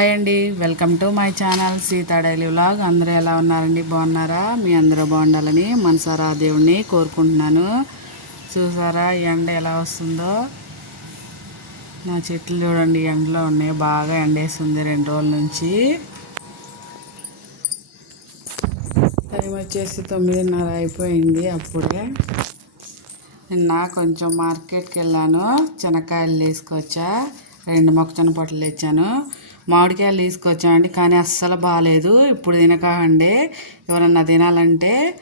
Hi అండి welcome to my channel Seetha daily vlog. అందరూ ఎలా ఉన్నారండి? బాగున్నారా? మీ అందరూ బాగుండాలని మనసారా దేవుణ్ణి కోరుకుంటున్నాను. చూసారా ఎండ ఎలా వస్తుందో? నా చెట్లు చూడండి ఎండలో ఉన్నాయి. బాగా ఎండేస్తుంది రెండు రోజుల నుంచి. టైం వచ్చేసి తొమ్మిదిన్నర అయిపోయింది అప్పుడే. నిన్న కొంచెం మార్కెట్కి వెళ్ళాను. చెనక్కాయలు తీసుకొచ్చా. రెండు మొక్కజొన్న పొట్టలు తెచ్చాను. మామిడికాయలు తీసుకొచ్చామండి కానీ అస్సలు బాగాలేదు ఇప్పుడు తినకండి. ఎవరన్నా తినాలంటే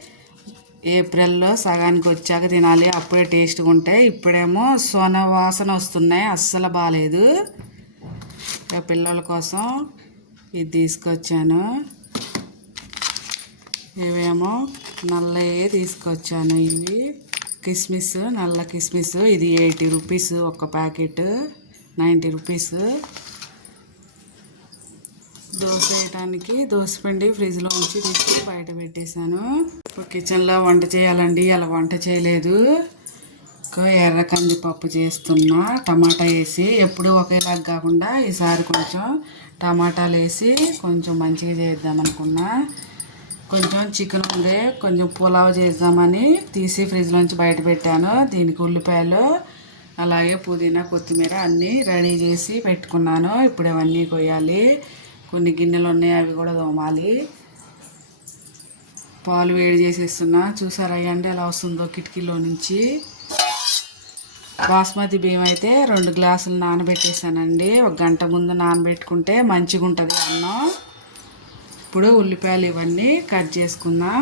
ఏప్రిల్లో సగానికి వచ్చాక తినాలి. అప్పుడే టేస్ట్గా ఉంటాయి. ఇప్పుడేమో సోన వాసన వస్తున్నాయి. అస్సలు బాగాలేదు ఇక పిల్లల కోసం ఇది తీసుకొచ్చాను. ఇవేమో నల్లయే తీసుకొచ్చాను ఇవి. కిస్మిస్ నల్ల కిస్మిస్. ఇది ఎయిటీ రూపీస్ ఒక ప్యాకెట్. Ninety rupees. దోశ వేయటానికి దోశపిండి ఫ్రిడ్జ్లో ఉంచి తీసుకుని బయట పెట్టేశాను. ఇప్పుడు కిచెన్లో వంట చేయాలండి అలా వంట చేయలేదు. ఒక ఎర్ర కందిపప్పు చేస్తున్నా టమాటా వేసి ఎప్పుడు ఒకేలాగా కాకుండా ఈసారి కొంచెం టమాటాలు వేసి కొంచెం మంచిగా చేద్దాం అనుకున్నా. కొంచెం చికెన్ ఉంది కొంచెం పులావ్ చేద్దామని తీసి ఫ్రిడ్జ్లోంచి బయట పెట్టాను. దీనికి ఉల్లిపాయలు అలాగే పుదీనా కొత్తిమీర అన్నీ రెడీ చేసి పెట్టుకున్నాను. ఇప్పుడు అవన్నీ కొయ్యాలి. కొన్ని గిన్నెలు ఉన్నాయి అవి కూడా తోమాలి. పాలు వేడి చేసేస్తున్నా. చూసారా అండి ఎలా వస్తుందో కిటికీలో నుంచి. బాస్మతి బియ్యం అయితే రెండు గ్లాసులు నానబెట్టేసానండి ఒక గంట ముందు నానబెట్టుకుంటే మంచిగా ఉంటుంది అన్నం. ఇప్పుడు ఉల్లిపాయలు ఇవన్నీ కట్ చేసుకున్నా.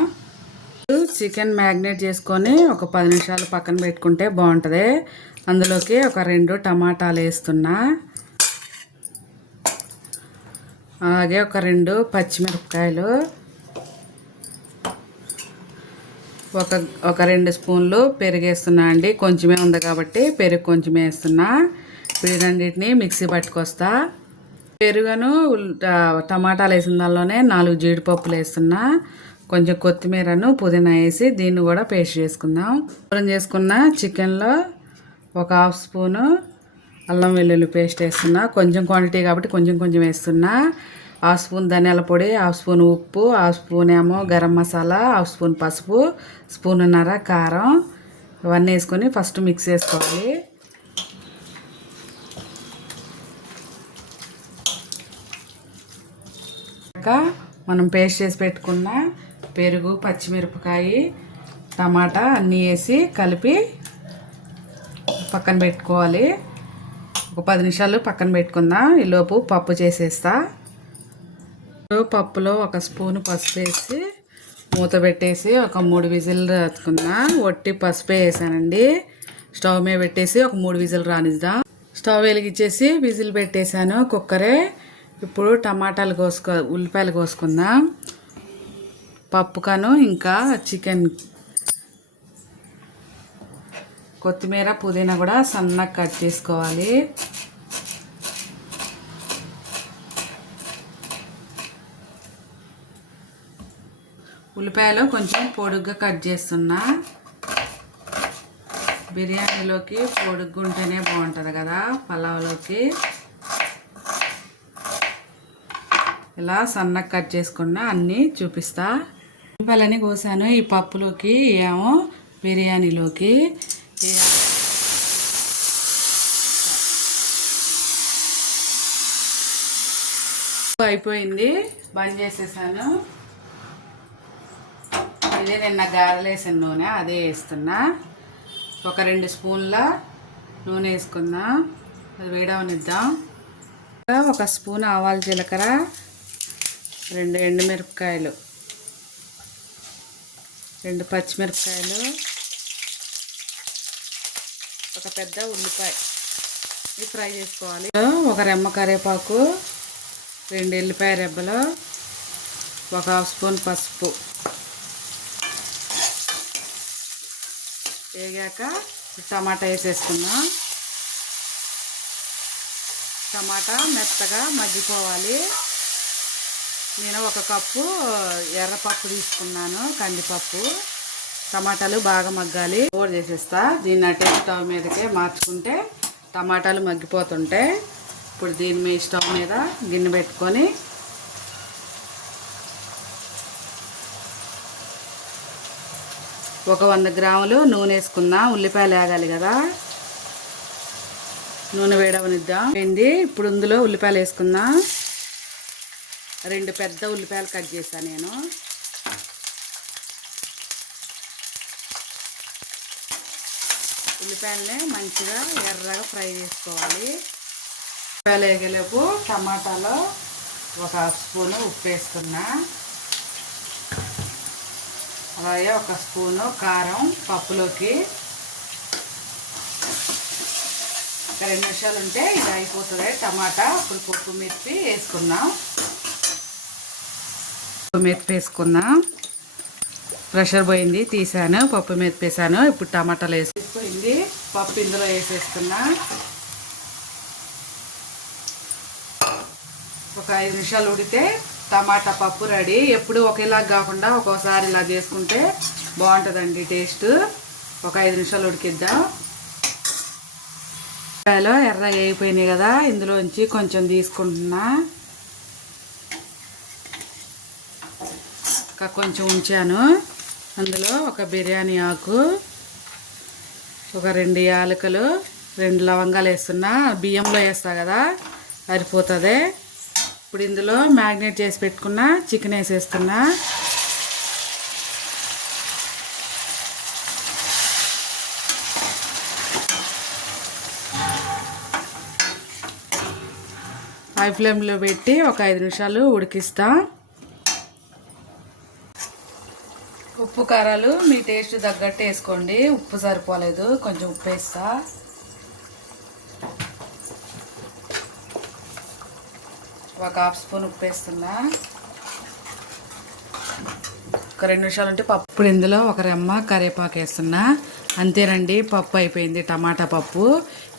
చికెన్ మ్యాగ్నేట్ చేసుకొని ఒక పది నిమిషాలు పక్కన పెట్టుకుంటే బాగుంటుంది. అందులోకి ఒక రెండు టమాటాలు వేస్తున్నా. అలాగే ఒక రెండు పచ్చిమిరపకాయలు ఒక ఒక రెండు స్పూన్లు పెరుగు వేస్తున్నా అండి. కొంచెమే ఉంది కాబట్టి పెరుగు కొంచెమే వేస్తున్నా. ఇప్పుడు రెండింటిని మిక్సీ పట్టుకొస్తా. పెరుగును టమాటాలు వేసిన దానిలోనే నాలుగు జీడిపప్పులు వేస్తున్నా. కొంచెం కొత్తిమీరను పుదీనా వేసి దీన్ని కూడా పేస్ట్ చేసుకుందాం. శుభ్రం చేసుకున్న చికెన్లో ఒక హాఫ్ స్పూను అల్లం వెల్లుల్లి పేస్ట్ వేస్తున్నా. కొంచెం క్వాంటిటీ కాబట్టి కొంచెం కొంచెం వేస్తున్నా. హాఫ్ స్పూన్ ధనియాల పొడి హాఫ్ స్పూన్ ఉప్పు హాఫ్ స్పూన్ ఏమో గరం మసాలా హాఫ్ స్పూన్ పసుపు స్పూన్నర కారం. ఇవన్నీ వేసుకొని ఫస్ట్ మిక్స్ చేసుకోవాలి. మనం పేస్ట్ చేసి పెట్టుకున్న పెరుగు పచ్చిమిరపకాయ టమాటా అన్నీ వేసి కలిపి పక్కన పెట్టుకోవాలి. ఒక పది నిమిషాలు పక్కన పెట్టుకుందాం? ఈలోపు పప్పు చేసేస్తా. పప్పులో ఒక స్పూన్ పసుపు వేసి మూత పెట్టేసి ఒక మూడు విజిల్ రాసుకున్నా ఒట్టి పసుపే వేసానండి. స్టవ్ మీద పెట్టేసి ఒక మూడు విజిల్ రానిద్దాం. స్టవ్ వెలిగించేసి విజిల్ పెట్టేశాను కుక్కరే. ఇప్పుడు టమాటాలు కోసుకో ఉల్లిపాయలు కోసుకుందాం. పప్పుకను ఇంకా చికెన్ కొత్తిమీర పుదీనా కూడా సన్నగా కట్ చేసుకోవాలి. ఉల్లిపాయలు కొంచెం పొడుగ్గా కట్ చేస్తున్నా. బిర్యానీలోకి పొడుగ్గా ఉంటేనే బాగుంటుంది కదా పలావ్లోకి. ఇలా సన్నగా కట్ చేసుకున్నా అన్నీ చూపిస్తా. ఉల్లిపాయలని కోసాను. ఈ పప్పులోకి ఏమో బిర్యానీలోకి. అయిపోయింది. బంద్ చేసేసాను. ఇది నిన్న గారెలేసిన నూనె అదే వేస్తున్నా. ఒక రెండు స్పూన్ల నూనె వేసుకుందాం అది వేడవనిద్దాం. ఒక స్పూన్ ఆవాల జీలకర్ర రెండు ఎండుమిరపకాయలు రెండు పచ్చిమిరపకాయలు ఒక పెద్ద ఉల్లిపాయ. ఇది ఫ్రై చేసుకోవాలి. ఒక రెమ్మ కరివేపాకు రెండు ఎల్లిపాయ రెబ్బలు ఒక హాఫ్ స్పూన్ పసుపు. వేగాక టమాటా వేసేసుకుందాం. టమాటా మెత్తగా మగ్గిపోవాలి. నేను ఒక కప్పు ఎర్రపప్పు తీసుకున్నాను కందిపప్పు. టమాటాలు బాగా మగ్గాలి. ఓవర్ చేసేస్తా. దీన్ని అటే స్టవ్ మీదకే మార్చుకుంటే టమాటాలు మగ్గిపోతుంటే ఇప్పుడు దీని మీ స్టవ్ మీద గిన్నె పెట్టుకొని ఒక వంద గ్రాములు నూనె వేసుకుందాం. ఉల్లిపాయలు వేగాలి కదా. నూనె వేడవనిద్దాం. ఏంది? ఇప్పుడు ఇందులో ఉల్లిపాయలు వేసుకుందాం. రెండు పెద్ద ఉల్లిపాయలు కట్ చేశాను నేను. ఉల్లిపాయలని మంచిగా ఎర్రగా ఫ్రై చేసుకోవాలి. ఉల్లిపాయలు వేగలేపు టమాటాలో ఒక స్పూను ఉప్పు వేసుకున్నా అలాగే ఒక స్పూను కారం పప్పులోకి. ఒక రెండు నిమిషాలు ఉంటే ఇది అయిపోతుంది. టమాటా ఇప్పుడు పప్పు మిర్చి వేసుకుందాం. పప్పు మిర్చి వేసుకుందాం. ప్రెషర్ పోయింది తీసాను పప్పు మీద వేసాను. ఇప్పుడు టమాటాలు వేసిపోయింది పప్పు ఇందులో వేసేస్తున్నా. ఒక ఐదు నిమిషాలు ఉడితే టమాటా పప్పు రెడీ. ఎప్పుడు ఒకేలా కాకుండా ఒక్కోసారి ఇలా చేసుకుంటే బాగుంటుందండి టేస్ట్. ఒక ఐదు నిమిషాలు ఉడికిద్దాం. ఉల్లిపాయలు ఎర్ర వేగిపోయినాయి కదా ఇందులోంచి కొంచెం తీసుకుంటున్నా. ఇంకా కొంచెం ఉంచాను. అందులో ఒక బిర్యానీ ఆకు. ఒక రెండు యాలకులు రెండు లవంగాలు వేస్తున్నా. బియ్యంలో వేస్తా కదా సరిపోతుంది. ఇప్పుడు ఇందులో మ్యాగ్నేట్ చేసి పెట్టుకున్న చికెన్ వేసేస్తున్నా. హై ఫ్లేమ్లో పెట్టి ఒక ఐదు నిమిషాలు ఉడికిస్తాం. ఉప్పు కారాలు మీ టేస్ట్ తగ్గట్టు వేసుకోండి. ఉప్పు సరిపోలేదు కొంచెం ఉప్పు వేస్తా. ఒక హాఫ్ స్పూన్ ఉప్పు వేస్తున్నా. ఒక రెండు నిమిషాలు ఉంటే పప్పు. ఇందులో ఒక రెమ్మ కరివేపాకు వేస్తున్నా. అంతేనండి పప్పు అయిపోయింది టమాటా పప్పు.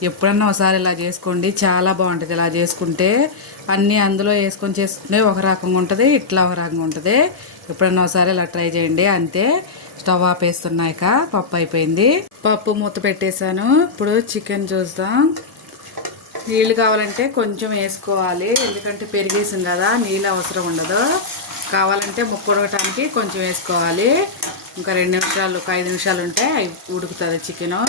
ఎప్పుడన్నా ఒకసారి ఇలా చేసుకోండి. చాలా బాగుంటుంది ఇలా చేసుకుంటే. అన్నీ అందులో వేసుకొని చేసుకుంటే ఒక రకంగా ఉంటుంది ఇట్లా ఒక రకంగా ఉంటుంది. ఎప్పుడన్నా ఒకసారి ఇలా ట్రై చేయండి. అంతే. స్టవ్ ఆపేస్తున్నాక పప్పు అయిపోయింది. పప్పు మూత పెట్టేశాను. ఇప్పుడు చికెన్ చూద్దాం. నీళ్ళు కావాలంటే కొంచెం వేసుకోవాలి. ఎందుకంటే పెరిగేసింది కదా నీళ్ళు అవసరం ఉండదు. కావాలంటే ముక్క ఉడకటానికి కొంచెం వేసుకోవాలి. ఇంకా రెండు నిమిషాలు ఒక ఐదు నిమిషాలు ఉంటే ఉడుకుతుంది చికెను.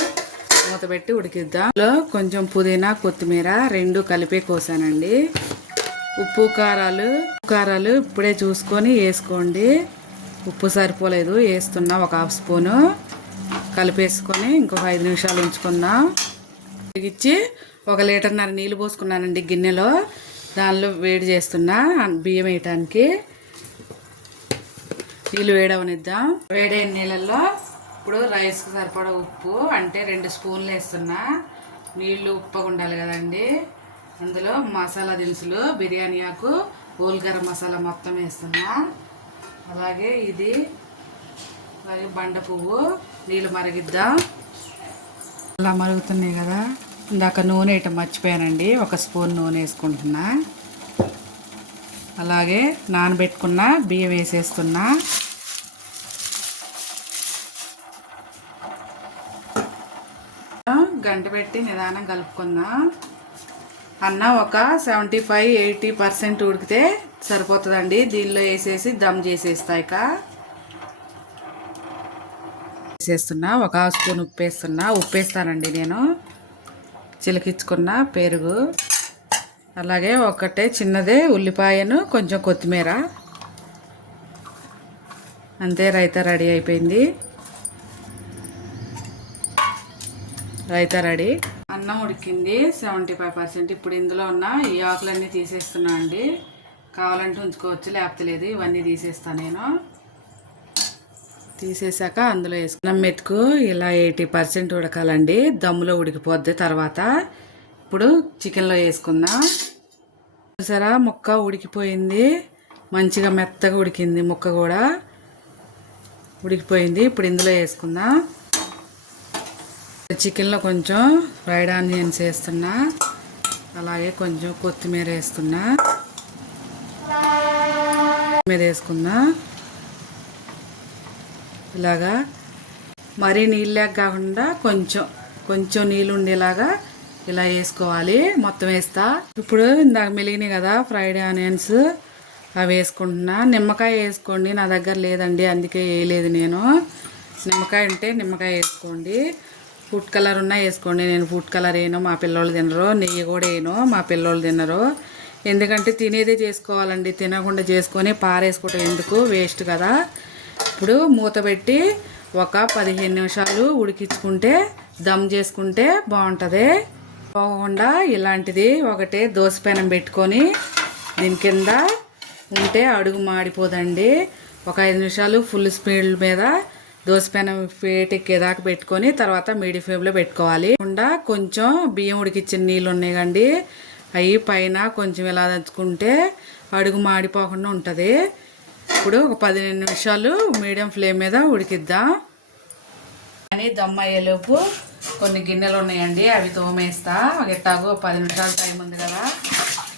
మూత పెట్టి ఉడికిద్దాం. ఇందులో కొంచెం పుదీనా కొత్తిమీర రెండు కలిపే కోసానండి. ఉప్పు కారాలు ఉప్పు కారాలు ఇప్పుడే చూసుకొని వేసుకోండి. ఉప్పు సరిపోలేదు వేస్తున్నా ఒక హాఫ్ స్పూను. కలిపేసుకొని ఇంకొక ఐదు నిమిషాలు ఉంచుకుందాం. ఇచ్చి ఒక లీటర్న్నర నీళ్ళు పోసుకున్నానండి గిన్నెలో. దానిలో వేడి చేస్తున్నా బియ్యం వేయటానికి. నీళ్ళు వేడవనిద్దాం. వేడైన నీళ్ళల్లో ఇప్పుడు రైస్కి సరిపడా ఉప్పు అంటే రెండు స్పూన్లు వేస్తున్నా. నీళ్ళు ఉప్పగా ఉండాలి కదండి. అందులో మసాలా దినుసులు బిర్యానీ ఆకు గరం మసాలా మొత్తం వేస్తున్నా. అలాగే ఇది అలాగే బండ పువ్వు నీళ్ళు మరిగిద్దాం. అలా మరుగుతున్నాయి కదా. ఇందాక నూనె వేయటం మర్చిపోయానండి. ఒక స్పూన్ నూనె వేసుకుంటున్నా. అలాగే నానబెట్టుకున్న బియ్యం వేసేస్తున్నా. గంట పెట్టి నిదానం కలుపుకుందాం. అన్న ఒక సెవెంటీ ఫైవ్ ఎయిటీ పర్సెంట్ ఉడికితే సరిపోతుందండి. దీనిలో వేసేసి దమ్ చేసేస్తాయిక వేసేస్తున్నా ఒక హాఫ్ స్పూన్ ఉప్పు వేస్తున్నా. ఉప్పు వేస్తానండి నేను. చిలికిచ్చుకున్న పెరుగు. అలాగే ఒకటే చిన్నదే ఉల్లిపాయను కొంచెం కొత్తిమీర. అంతే రైతా రెడీ అయిపోయింది. రైతా రెడీ? అన్నం ఉడికింది సెవెంటీ ఫైవ్ పర్సెంట్ ఇప్పుడు ఇందులో ఉన్న ఈ ఆకులన్నీ తీసేస్తున్నా అండి. కావాలంటే ఉంచుకోవచ్చు లేకపోతే లేదు ఇవన్నీ తీసేస్తాను నేను. తీసేసాక అందులో వేసుకున్నాం మెతుకు ఇలా ఎయిటీ పర్సెంట్ ఉడకాలండి. దమ్ములో ఉడికిపోద్ది తర్వాత. ఇప్పుడు చికెన్లో వేసుకుందాం. చూసారా ముక్క ఉడికిపోయింది. మంచిగా మెత్తగా ఉడికింది ముక్క కూడా. ఉడికిపోయింది. ఇప్పుడు ఇందులో వేసుకుందాం. చికెన్లో కొంచెం ఫ్రైడ్ ఆనియన్స్ వేస్తున్నా. అలాగే కొంచెం కొత్తిమీర వేస్తున్నా. మీద వేసుకుందా ఇలాగా మరీ నీళ్ళు కాకుండా కొంచెం కొంచెం నీళ్ళు ఉండేలాగా ఇలా వేసుకోవాలి. మొత్తం వేస్తా. ఇప్పుడు ఇందాక మెలిగినాయి కదా ఫ్రైడ్ ఆనియన్స్ అవి వేసుకుంటున్నా. నిమ్మకాయ వేసుకోండి నా దగ్గర లేదండి అందుకే వేయలేదు నేను. నిమ్మకాయ ఉంటే నిమ్మకాయ వేసుకోండి. ఫుడ్ కలర్ ఉన్నా వేసుకోండి. నేను ఫుడ్ కలర్ వేయను మా పిల్లోళ్ళు తినరు నెయ్యి కూడా వేయను మా పిల్లోళ్ళు తినరు. ఎందుకంటే తినేదే చేసుకోవాలండి. తినకుండా చేసుకొని పారేసుకోవటం ఎందుకు? వేస్ట్ కదా. ఇప్పుడు మూత పెట్టి ఒక పదిహేను నిమిషాలు ఉడికించుకుంటే దమ్ చేసుకుంటే బాగుంటుంది. పోకుండా ఇలాంటిది ఒకటే దోసపెనం పెట్టుకొని దీని కింద ఉంటే అడుగు మాడిపోదండి. ఒక ఐదు నిమిషాలు ఫుల్ స్పీడ్ మీద దోసపైన ఎక్కేదాకా పెట్టుకొని తర్వాత మీడియం ఫ్లేమ్లో పెట్టుకోవాలి. కాకుండా కొంచెం బియ్యం ఉడికిచ్చిన నీళ్ళు ఉన్నాయి కండి. అవి పైన కొంచెం ఇలా దంచుకుంటే అడుగు మాడిపోకుండా ఉంటుంది. ఇప్పుడు ఒక పదిహేను నిమిషాలు మీడియం ఫ్లేమ్ మీద ఉడికిద్దాం. కానీ దమ్ అయ్యేలోపు కొన్ని గిన్నెలు ఉన్నాయండి అవి తోమేస్తా. ఎట్టాగో పది నిమిషాలు టైం ఉంది కదా.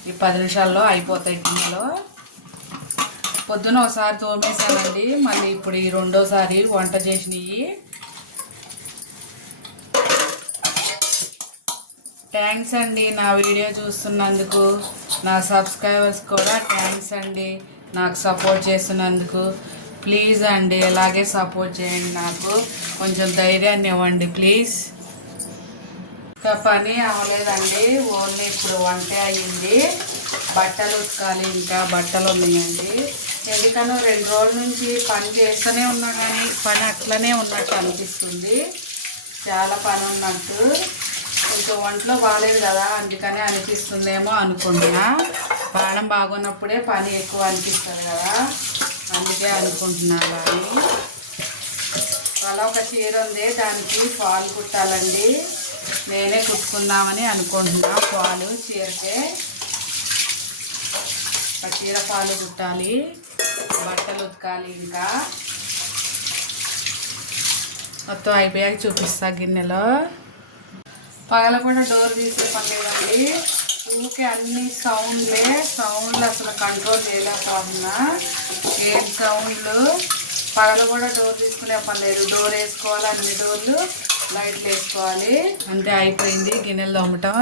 ఈ పది నిమిషాల్లో అయిపోతాయి గిన్నెలు. పొద్దున ఒకసారి తోమేసానండి మళ్ళీ ఇప్పుడు ఈ రెండోసారి వంట చేసినవి థ్యాంక్స్ అండి నా వీడియో చూస్తున్నందుకు. నా సబ్స్క్రైబర్స్ కూడా థ్యాంక్స్ అండి నాకు సపోర్ట్ చేస్తున్నందుకు. ప్లీజ్ అండి ఇలాగే సపోర్ట్ చేయండి నాకు. కొంచెం ధైర్యాన్ని ఇవ్వండి ప్లీజ్ ఇంకా పని అవ్వలేదండి. ఓన్లీ ఇప్పుడు వంట అయ్యింది. బట్టలు ఉతకాలి ఇంకా బట్టలు ఉన్నాయండి. ఎందుకనో రెండు రోజుల నుంచి పని చేస్తూనే ఉన్నా కానీ పని అట్లనే ఉన్నట్టు అనిపిస్తుంది. చాలా పని ఉన్నట్టు. ఇంకా ఒంట్లో బాగాలేదు కదా అందుకనే అనిపిస్తుందేమో అనుకుంటున్నా. ప్రాణం బాగున్నప్పుడే పని ఎక్కువ అనిపిస్తుంది కదా అందుకే అనుకుంటున్నా కానీ అలా ఒక చీర ఉంది దానికి ఫాల్ కుట్టాలండి. నేనే కుట్టుకుందామని అనుకుంటున్నా ఫాలు చీరకే. ఒక చీర పాలు కుట్టాలి. బట్టలు ఉతకాలి ఇంకా. మొత్తం అయిపోయాక చూపిస్తా గిన్నెలో. పగలకుండా డోర్ తీసే పని లేదండి. ఊకే అన్ని సౌండ్లే సౌండ్లు అసలు కంట్రోల్ చేయలేకపోతున్నా ఏం సౌండ్లు? పగల కూడా డోర్ తీసుకునే పని లేదు. డోర్ వేసుకోవాలి అన్ని డోర్లు లైట్లు వేసుకోవాలి. అంతే అయిపోయింది గిన్నెలు తోమటం.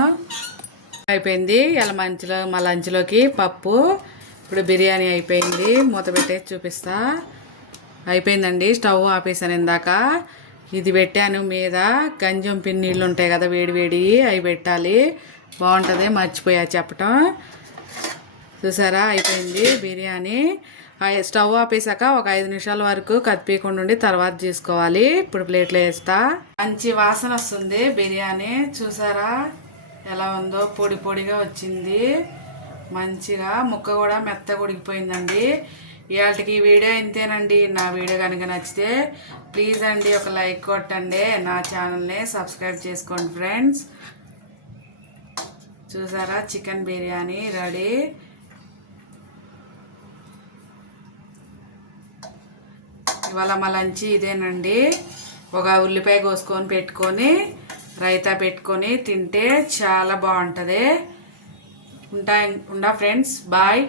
అయిపోయింది. ఇలా మంచిలో మా లంచ్లోకి పప్పు ఇప్పుడు బిర్యానీ అయిపోయింది. మూత పెట్టేసి చూపిస్తా. అయిపోయిందండి. స్టవ్ ఆపేసాను ఇందాక. ఇది పెట్టాను మీద గంజం పిన్నీళ్ళు ఉంటాయి కదా వేడివేడి అవి పెట్టాలి. బాగుంటుంది మర్చిపోయా చెప్పటం. చూసారా? అయిపోయింది బిర్యానీ. స్టవ్ ఆపేసాక ఒక ఐదు నిమిషాల వరకు కత్తిపీయకుండా ఉండి తర్వాత చేసుకోవాలి. ఇప్పుడు ప్లేట్లో వేస్తా. మంచి వాసన వస్తుంది బిర్యానీ. చూసారా? ఎలా ఉందో? పొడి పొడిగా వచ్చింది. మంచిగా ముక్క కూడా మెత్తగా ఉడికిపోయిందండి. ఇవాళకి ఈ వీడియో ఇంతేనండి. నా వీడియో కనుక నచ్చితే ప్లీజ్ అండి ఒక లైక్ కొట్టండి. నా ఛానల్ని సబ్స్క్రైబ్ చేసుకోండి ఫ్రెండ్స్. చూసారా? Chicken biryani ready. ఇవాళ మా లంచ్ ఇదేనండి. ఒక ఉల్లిపాయ కోసుకొని పెట్టుకొని రైతా పెట్టుకొని తింటే చాలా బాగుంటుంది. ఉంటా ఉండా ఫ్రెండ్స్ బాయ్